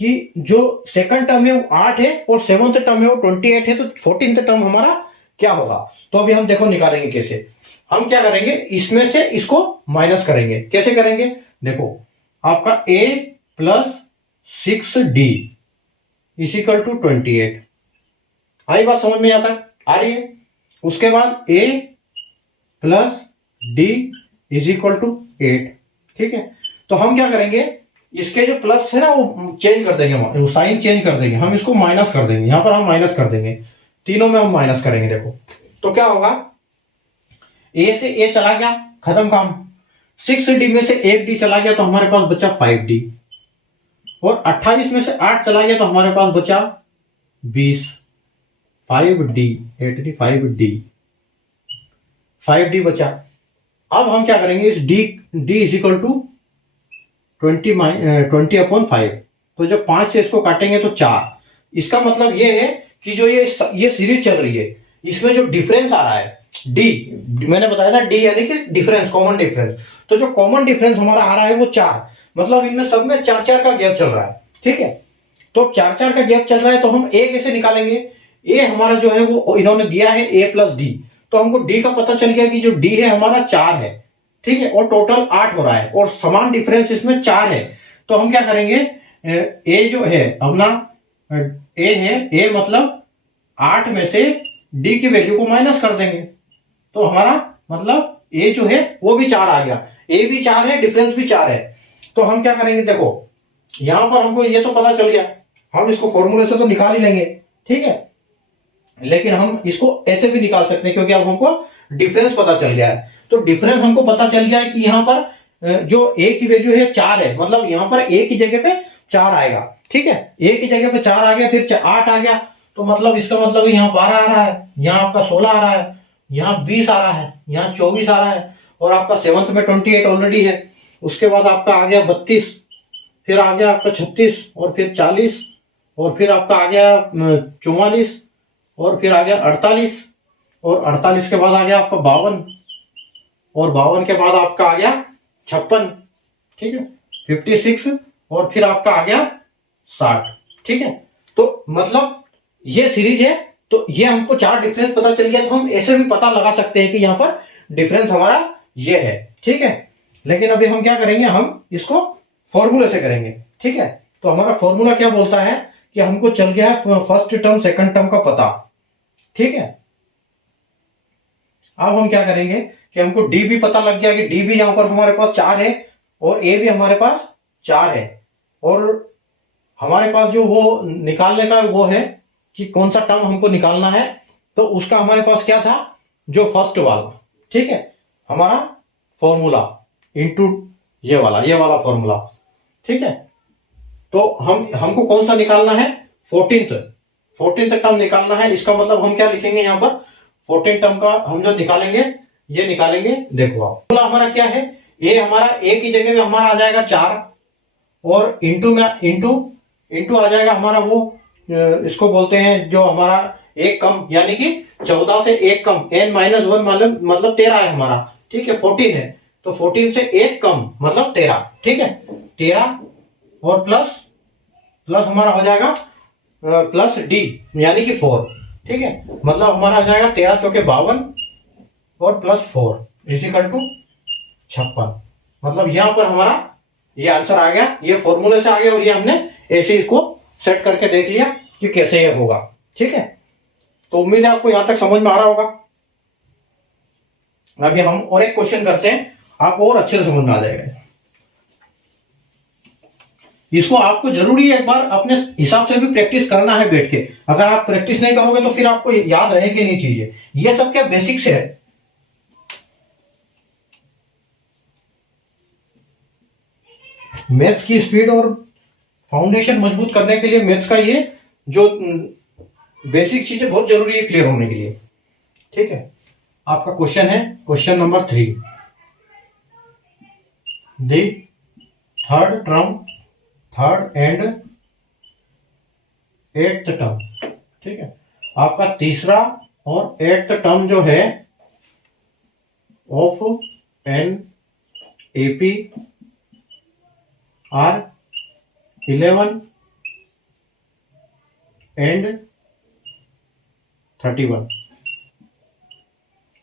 कि जो सेकंड टर्म है वो 8 है और सेवंथ टर्म है वो 28 है, तो 14th टर्म हमारा क्या होगा। तो अभी हम देखो निकालेंगे कैसे। हम क्या करेंगे, इसमें से इसको माइनस करेंगे। कैसे करेंगे, देखो आपका a plus 6d is equal to 28। आई बात समझ में आता आ रही है। उसके बाद a plus d is equal to 8। ठीक है, तो हम क्या करेंगे, इसके जो प्लस है ना वो चेंज कर देंगे, वो साइन चेंज कर देंगे, हम इसको माइनस कर देंगे। यहां पर हम माइनस कर देंगे, तीनों में हम माइनस करेंगे। देखो तो क्या होगा, a से a चला गया, खत्म काम। 6d में से 1d चला गया तो हमारे पास बचा 5d और 28 में से 8 चला गया तो हमारे पास बचा 20। 5d 8d 5d बचा। अब हम क्या करेंगे, इस d इज इक्वल टू 20/5। तो जब 5 से इसको काटेंगे तो 4। इसका मतलब ये है कि जो ये सीरीज चल रही है इसमें जो डिफरेंस आ रहा है d, मैंने बताया था d यानी कि डिफरेंस, कॉमन डिफरेंस। तो जो कॉमन डिफरेंस हमारा आ रहा है वो 4, मतलब इनमें सब में 4-4 का गैप चल रहा है। ठीक है, तो 4-4 का गैप चल रहा है तो हम a कैसे निकालेंगे। a हमारा जो है वो इन्होंने दिया है a प्लस डी, तो हमको d का पता चल गया कि जो d है हमारा 4 है। ठीक है, और टोटल 8 हो रहा है और समान डिफरेंस इसमें 4 है। तो हम क्या करेंगे, a जो है अपना a है, a मतलब 8 में से d की वैल्यू को माइनस कर देंगे तो हमारा मतलब a जो है वो भी 4 आ गया। a भी 4 है, डिफरेंस भी 4 है। तो हम क्या करेंगे, देखो यहां पर हमको ये तो पता चल गया, हम इसको फॉर्मूले से तो निकाल ही लेंगे। ठीक है, लेकिन हम इसको ऐसे भी निकाल सकते हैं क्योंकि अब हमको डिफरेंस पता चल गया है। तो डिफरेंस हमको पता चल गया है कि यहाँ पर जो a की वैल्यू है 4 है, मतलब यहाँ पर a की जगह पे 4 आएगा। ठीक है, a की जगह पे 4 आ गया, फिर 8 आ गया, तो मतलब इसका मतलब यहाँ 12 आ रहा है, यहाँ आपका 16 आ रहा है, यहाँ 20 आ रहा है, यहाँ 24 आ रहा है और आपका सेवंथ में 28 ऑलरेडी है। उसके बाद आपका आ गया 32, फिर आ गया आपका 36 और फिर 40 और फिर आपका आ गया 44 और फिर आ गया 48 और 48 के बाद आ गया आपका 52 और 52 के बाद आपका आ गया 56। ठीक है, 56 और फिर आपका आ गया 60। ठीक है, तो मतलब ये सीरीज है, तो ये हमको 4 डिफरेंस पता चल गया, तो हम ऐसे भी पता लगा सकते हैं कि यहाँ पर डिफरेंस हमारा ये है। ठीक है, लेकिन अभी हम क्या करेंगे, हम इसको फॉर्मूले से करेंगे। ठीक है, तो हमारा फॉर्मूला क्या बोलता है कि हमको चल गया है फर्स्ट टर्म सेकंड टर्म का पता। ठीक है, अब हम क्या करेंगे कि हमको डी भी पता लग गया कि डी भी यहां पर हमारे पास 4 है और ए भी हमारे पास 4 है, और हमारे पास जो वो निकालने का वो है कि कौन सा टर्म हमको निकालना है, तो उसका हमारे पास क्या था, जो फर्स्ट वाला। ठीक है, हमारा फॉर्मूला इनटू ये वाला फॉर्मूला। ठीक है, तो हमको कौन सा निकालना है, 14th टर्म निकालना है। इसका मतलब हम क्या लिखेंगे यहाँ पर, 14 टर्म का हम जो निकालेंगे ये निकालेंगे। देखो आप फॉर्मूला हमारा क्या है, ए हमारा ए की जगह में हमारा आ जाएगा 4 और इंटू आ जाएगा हमारा वो इसको बोलते हैं जो हमारा एक कम, यानी कि 14 से एक कम n-1 मतलब 13 है हमारा। ठीक है, 14 है तो 14 से एक कम मतलब 13। ठीक है, 13 और प्लस हमारा हो जाएगा प्लस डी यानी कि 4। ठीक है, मतलब हमारा हो जाएगा 13 चौके 52 और प्लस 4 इजिकल टू 56। मतलब यहां पर हमारा ये आंसर आ गया, ये फॉर्मूले से आ गया और ये हमने ऐसे इसको सेट करके देख लिया कि कैसे ये होगा। ठीक है, तो उम्मीद है आपको यहां तक समझ में आ रहा होगा। अभी हम और एक क्वेश्चन करते हैं, आपको और अच्छे से समझ में आ जाएगा। इसको आपको जरूरी है एक बार अपने हिसाब से भी प्रैक्टिस करना है बैठ के। अगर आप प्रैक्टिस नहीं करोगे तो फिर आपको याद रहेगी नहीं चीजें। ये सब क्या बेसिक्स है। मैथ्स की स्पीड और फाउंडेशन मजबूत करने के लिए मैथ्स का ये जो बेसिक चीजें बहुत जरूरी है क्लियर होने के लिए। ठीक है, आपका क्वेश्चन है question number 3, the third and 8th term. ठीक है, आपका तीसरा और 8th टर्म जो है of an AP are 11 and 31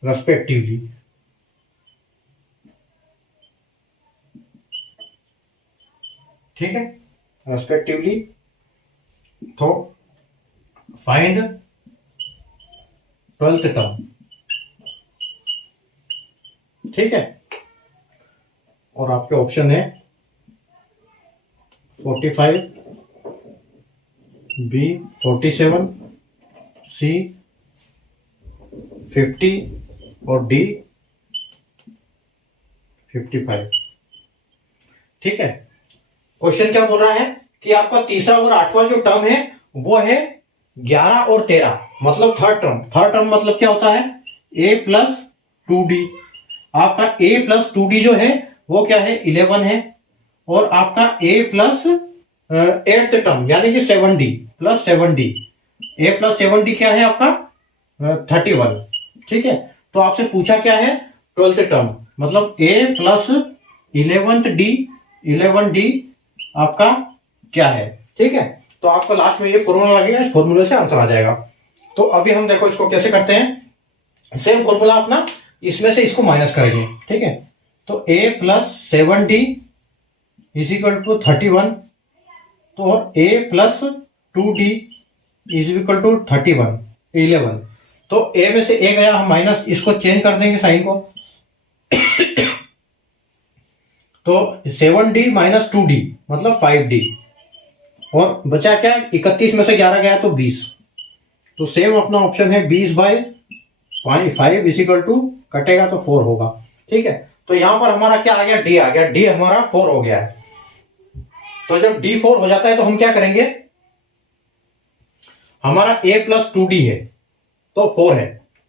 respectively. ठीक है, रेस्पेक्टिवली। तो फाइंड 12th टर्म। ठीक है, और आपके ऑप्शन है 45, बी 47, सी 50 और डी 55। ठीक है, क्वेश्चन क्या बोल रहा है कि आपका तीसरा और 8वां जो टर्म है वो है 11 और 13, मतलब थर्ड टर्म मतलब क्या होता है, a प्लस 2d। आपका a प्लस 2d जो है वो क्या है, 11 है, और आपका a प्लस 8th टर्म यानी कि 7d plus 7d, a plus 7d क्या है आपका 31। ठीक है, तो आपसे पूछा क्या है 12th टर्म, मतलब a प्लस 11d आपका क्या है। ठीक है, तो आपका लास्ट में ये फॉर्मूला लगेगा, इस फॉर्मूले से आंसर आ जाएगा। तो अभी हम देखो इसको कैसे करते हैं। सेम फॉर्मूला अपना, इसमें से इसको माइनस करेंगे। ठीक है, तो a plus 7d is equal to 31, तो और a plus 2d is equal to 31 11। तो a में से a गया, हम माइनस इसको चेंज कर देंगे साइन को, तो 7d माइनस 2d मतलब 5d, और बचा क्या, 31 में से 11 गया तो 20। तो सेम अपना ऑप्शन है 20/5 इज इक्वल टू कटेगा तो 4 होगा। ठीक है, तो यहां पर हमारा क्या आ गया, डी आ गया, डी हमारा 4 हो गया है। तो जब डी 4 हो जाता है तो हम क्या करेंगे, हमारा a प्लस 2d है तो 4 है,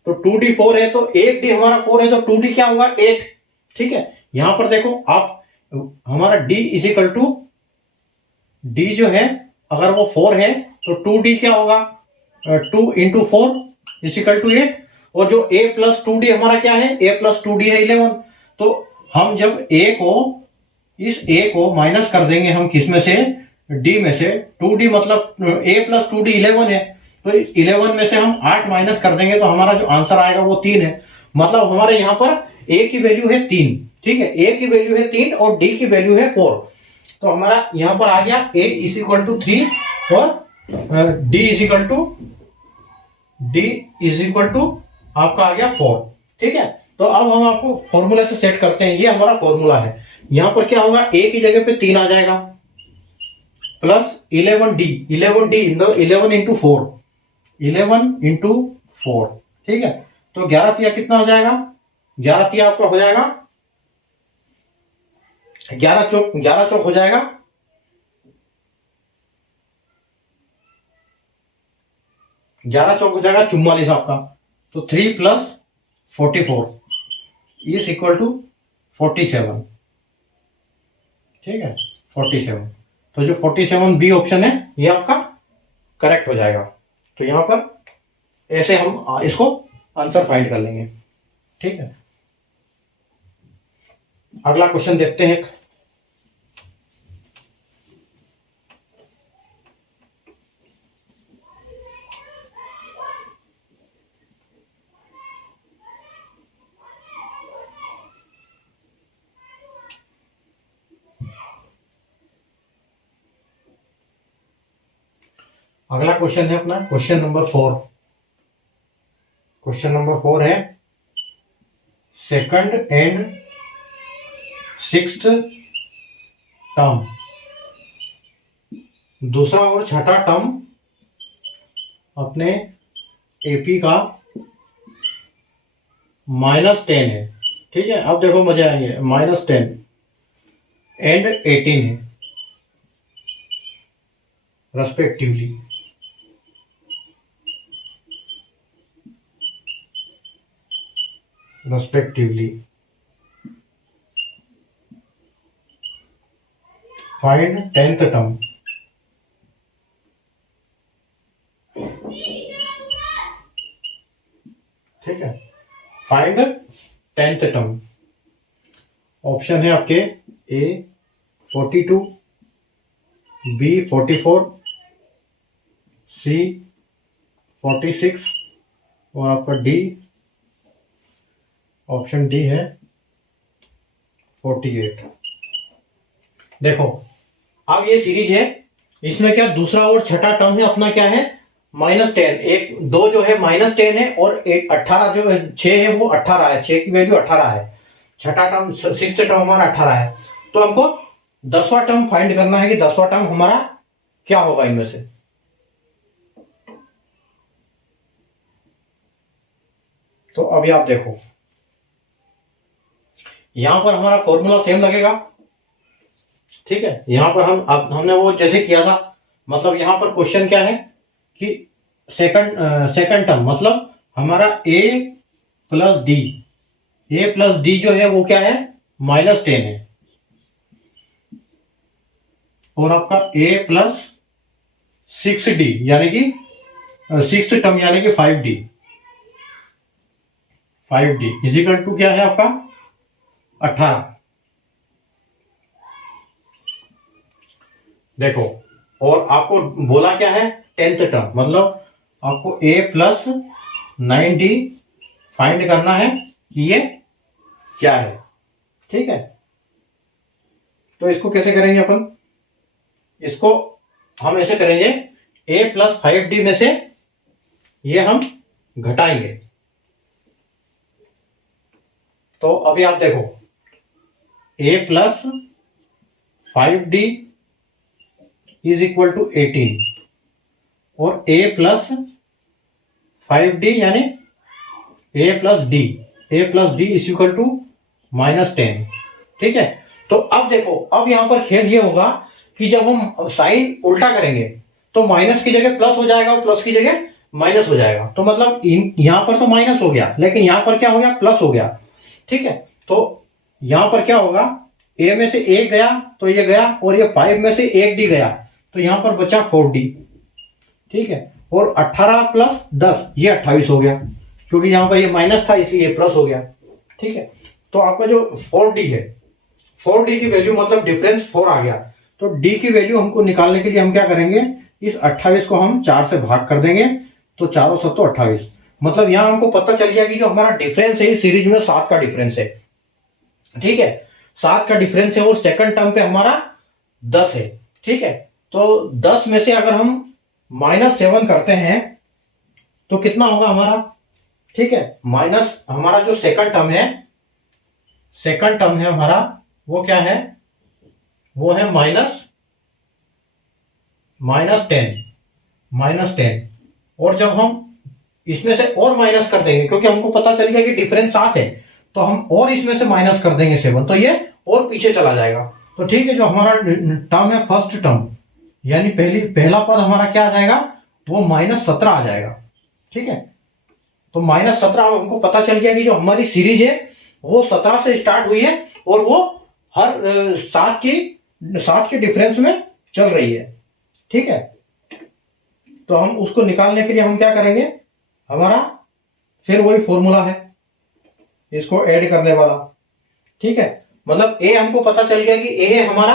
तो 2d 4 है, तो 8d हमारा 4 है, तो 2d क्या होगा 8। ठीक है, यहां पर देखो आप, हमारा d is equal to D जो है अगर वो 4 है तो 2d क्या होगा 2 इंटू 4 इज इक्वल टू 8, और जो a प्लस 2d हमारा क्या है, a प्लस 2d है 11। तो हम जब इस a को माइनस कर देंगे हम किस में से, d में से, 2d मतलब a प्लस 2d 11 है, तो 11 में से हम 8 माइनस कर देंगे तो हमारा जो आंसर आएगा वो 3 है। मतलब हमारे यहाँ पर a की वैल्यू है 3। ठीक है, a की वैल्यू है 3 और d की वैल्यू है 4। तो हमारा यहाँ पर आ गया a इज इक्वल टू 3 और डी इज इक्वल टू आपका आ गया 4। ठीक है, तो अब हम आपको फॉर्मूला से सेट करते हैं। ये हमारा फॉर्मूला है। यहां पर क्या होगा, ए की जगह पे 3 आ जाएगा प्लस 11d 11 इंटू 4 ठीक है। तो 11 तिया कितना हो जाएगा, 11 तिया आपका हो जाएगा 11 चौक हो जाएगा 44 आपका। तो 3 प्लस 44 इज इक्वल टू 47। ठीक है, 47। तो जो 47 बी ऑप्शन है ये आपका करेक्ट हो जाएगा। तो यहां पर ऐसे हम इसको आंसर फाइंड कर लेंगे। ठीक है, अगला क्वेश्चन देखते हैं। अगला क्वेश्चन है अपना क्वेश्चन नंबर 4। क्वेश्चन नंबर 4 है सेकंड एंड सिक्स्थ टर्म, दूसरा और छठा टर्म अपने एपी का -10 है। ठीक है, अब देखो मजे आएंगे। -10 एंड 18 है रेस्पेक्टिवली। Find 10th term. ठीक है, फाइंड 10th टर्म। ऑप्शन है आपके ए 42, बी 44, सी 46 और आपका डी, ऑप्शन डी है 48। देखो, अब ये सीरीज है, इसमें क्या दूसरा और छठा टर्म है अपना क्या है -10। एक दो जो है -10 है और 18 जो है 6 है वो 18 है। 6 की वैल्यू 18 है। छठा टर्म सिक्स्थ टर्म हमारा 18 है। तो हमको 10वां टर्म फाइंड करना है कि 10वां टर्म हमारा क्या होगा इनमें से। तो अभी आप देखो, यहां पर हमारा फॉर्मूला सेम लगेगा। ठीक है, यहां पर हमने वो जैसे किया था। मतलब यहां पर क्वेश्चन क्या है कि सेकंड टर्म मतलब हमारा a प्लस डी जो है वो क्या है -10 है। और आपका a प्लस 6d यानी कि सिक्स्थ टर्म यानी कि 5d इजिकल टू क्या है आपका 18। देखो, और आपको बोला क्या है 10th टर्म, मतलब आपको a प्लस 9d फाइंड करना है कि ये क्या है। ठीक है, तो इसको कैसे करेंगे अपन, इसको हम ऐसे करेंगे a प्लस 5d में से ये हम घटाएंगे। तो अभी आप देखो a plus 5d is equal to 18 और a प्लस 5d यानी a plus d is equal to -10। ठीक है, तो अब देखो, अब यहां पर खेल ये होगा कि जब हम साइन उल्टा करेंगे तो माइनस की जगह प्लस हो जाएगा और प्लस की जगह माइनस हो जाएगा। तो मतलब यहां पर तो माइनस हो गया लेकिन यहां पर क्या हो गया प्लस हो गया। ठीक है, तो यहां पर क्या होगा, a में से 1 गया तो ये गया और ये 5 में से 1d गया तो यहां पर बचा 4d। ठीक है, और 18 प्लस 10 ये 28 हो गया, क्योंकि यहां पर ये माइनस था इसलिए प्लस हो गया। ठीक है, तो आपका जो 4d है, 4d की वैल्यू मतलब डिफरेंस 4 आ गया। तो d की वैल्यू हमको निकालने के लिए हम क्या करेंगे, इस 28 को हम 4 से भाग कर देंगे तो 4 7 28। मतलब यहां हमको पता चल गया कि जो हमारा डिफरेंस है इस सीरीज में 7 का डिफरेंस है। ठीक है, 7 का डिफरेंस है और सेकंड टर्म पे हमारा 10 है। ठीक है, तो 10 में से अगर हम -7 करते हैं तो कितना होगा हमारा, ठीक है। माइनस हमारा जो सेकंड टर्म है, सेकंड टर्म है हमारा, वो क्या है, वो है -10। और जब हम इसमें से और माइनस कर देंगे, क्योंकि हमको पता चल गया कि डिफरेंस 7 है, तो हम और इसमें से माइनस कर देंगे 7, तो ये और पीछे चला जाएगा। तो ठीक है, जो हमारा टर्म है फर्स्ट टर्म, यानी पहला पद हमारा क्या आ जाएगा, वो -17 आ जाएगा, ठीक है। तो -17, अब हमको पता चल गया कि जो हमारी सीरीज है वो 17 से स्टार्ट हुई है और वो हर 7 के डिफरेंस में चल रही है, ठीक है। तो हम उसको निकालने के लिए हम क्या करेंगे, हमारा फिर वही फॉर्मूला है, इसको ऐड करने वाला, ठीक है। मतलब ए हमको पता चल गया कि ए है हमारा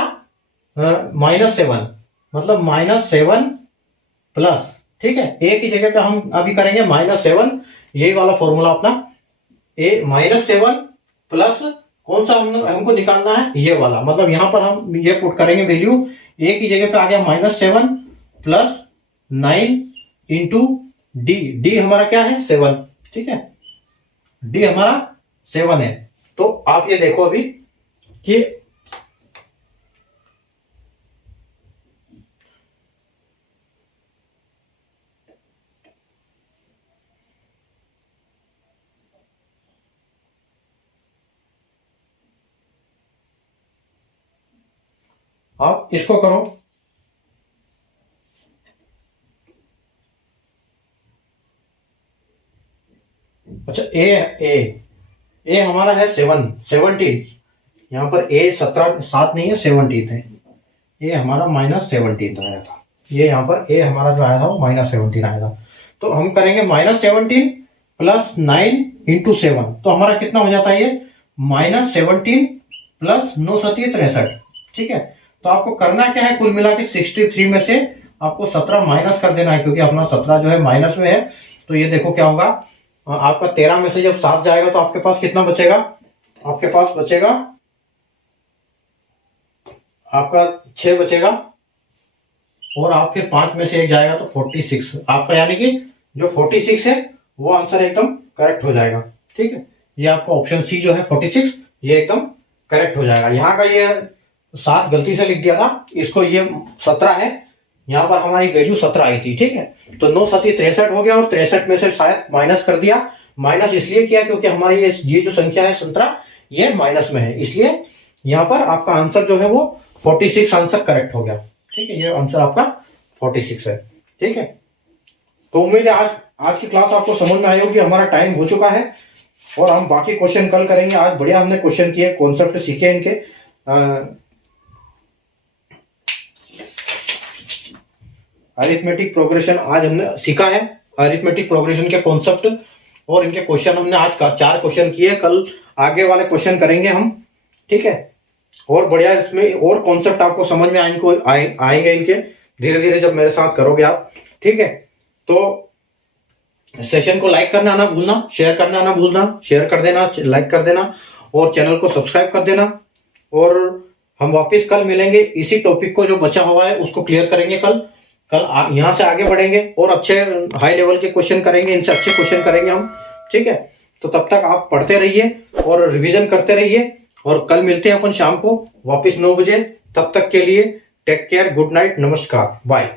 -7, मतलब -7 प्लस, ठीक है। ए की जगह पे हम अभी करेंगे -7, यही वाला फॉर्मूला अपना, ए -7 प्लस कौन सा हमको निकालना है, ये वाला, मतलब यहां पर हम ये पुट करेंगे वैल्यू, ए की जगह पे आ गया -7 प्लस 9 इंटू डी, डी हमारा क्या है 7, ठीक है, डी हमारा 7 है। तो आप ये देखो अभी कि आप इसको करो, अच्छा ए ए ए हमारा है 17, यहाँ पर ए 7 नहीं है, 17 है, ए हमारा -17 आया था, ये यहाँ पर ए हमारा जो आया था वो -17 आया था। तो हम करेंगे -17 प्लस 9 इंटू 7, तो हमारा कितना हो जाता है, ये -17 प्लस 9 7 63, ठीक है। तो आपको करना क्या है, कुल मिला के 63 में से आपको 17 माइनस कर देना है, क्योंकि अपना 17 जो है माइनस में है। तो ये देखो क्या होगा, आपका 13 में से जब 7 जाएगा तो आपके पास कितना बचेगा, आपके पास बचेगा आपका 6 बचेगा, और आप फिर 5 में से 1 जाएगा तो 46 आपका, यानी कि जो 46 है वो आंसर एकदम करेक्ट हो जाएगा, ठीक है। ये आपका ऑप्शन सी जो है 46, ये एकदम करेक्ट हो जाएगा। यहाँ का ये 7 गलती से लिख दिया था, इसको ये 17 है, यहाँ पर हमारी वैल्यू 17 आई थी, ठीक है। तो 9 7 63 हो गया, और 63 में से शायद माइनस कर दिया, माइनस इसलिए किया क्योंकि हमारी ये जो संख्या है 17 ये माइनस में है, इसलिए यहाँ पर आपका आंसर जो है वो 46 आंसर करेक्ट हो गया, ठीक है। ये आंसर आपका 46 है, ठीक है। तो उम्मीद है आज की क्लास आपको समझ में आई होगी। हमारा टाइम हो चुका है और हम बाकी क्वेश्चन कल करेंगे। आज बढ़िया हमने क्वेश्चन किए, कॉन्सेप्ट सीखे इनके, अरिथमेटिक प्रोग्रेशन आज हमने सीखा है, अरिथमेटिक प्रोग्रेशन के कॉन्सेप्ट और इनके क्वेश्चन हमने आज 4 क्वेश्चन किए, कल आगे वाले क्वेश्चन करेंगे हम, ठीक है। और बढ़िया इसमें और कॉन्सेप्ट आपको समझ में आएंगे इनके, धीरे धीरे जब मेरे साथ करोगे आप, ठीक है। तो सेशन को लाइक करना ना भूलना, शेयर करना ना भूलना, शेयर कर देना, लाइक कर देना, और चैनल को सब्सक्राइब कर देना। और हम वापस कल मिलेंगे, इसी टॉपिक को जो बचा हुआ है उसको क्लियर करेंगे कल यहाँ से आगे बढ़ेंगे और अच्छे हाई लेवल के क्वेश्चन करेंगे, इनसे अच्छे क्वेश्चन करेंगे हम, ठीक है। तो तब तक आप पढ़ते रहिए और रिवीजन करते रहिए, और कल मिलते हैं अपन शाम को वापस 9 बजे। तब तक के लिए टेक केयर, गुड नाइट, नमस्कार, बाय।